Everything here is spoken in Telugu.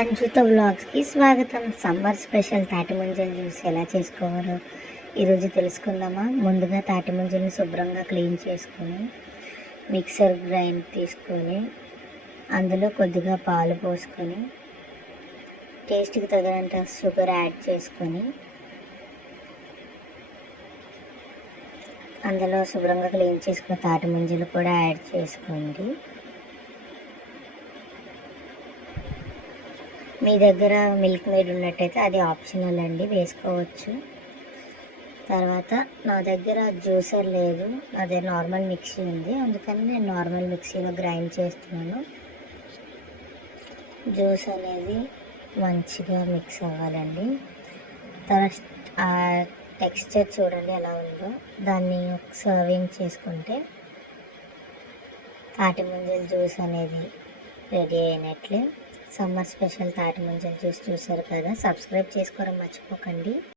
అంజుత వ్లాగ్స్కి స్వాగతం. సమ్మర్ స్పెషల్ తాటి ముంజలు జ్యూస్ ఎలా చేసుకోవాలో ఈరోజు తెలుసుకుందామా. ముందుగా తాటి ముంజల్ని శుభ్రంగా క్లీన్ చేసుకొని మిక్సర్ గ్రైండ్ తీసుకొని అందులో కొద్దిగా పాలు పోసుకొని టేస్ట్కి తగినంత షుగర్ యాడ్ చేసుకొని అందులో శుభ్రంగా క్లీన్ చేసుకున్న తాటి ముంజలు కూడా యాడ్ చేసుకోండి. మీ దగ్గర మిల్క్ మేడ్ ఉన్నట్టయితే అది ఆప్షనల్ అండి, వేసుకోవచ్చు. తర్వాత నా దగ్గర జ్యూసర్ లేదు, నా దగ్గర నార్మల్ మిక్సీ ఉంది, అందుకని నేను నార్మల్ మిక్సీలో గ్రైండ్ చేస్తున్నాను. జ్యూస్ అనేది మంచిగా మిక్స్ అవ్వాలండి. తర్వాత ఆ టెక్స్చర్ చూడండి ఎలా ఉందో, దాన్ని సర్వింగ్ చేసుకుంటే తాటి ముంజల జ్యూస్ అనేది రెడీ అయినట్లే. సమ్మర్ స్పెషల్ తాటి ముంజల జ్యూస్ చూసారు కదా. సబ్స్క్రైబ్ చేసుకోవడం మర్చిపోకండి.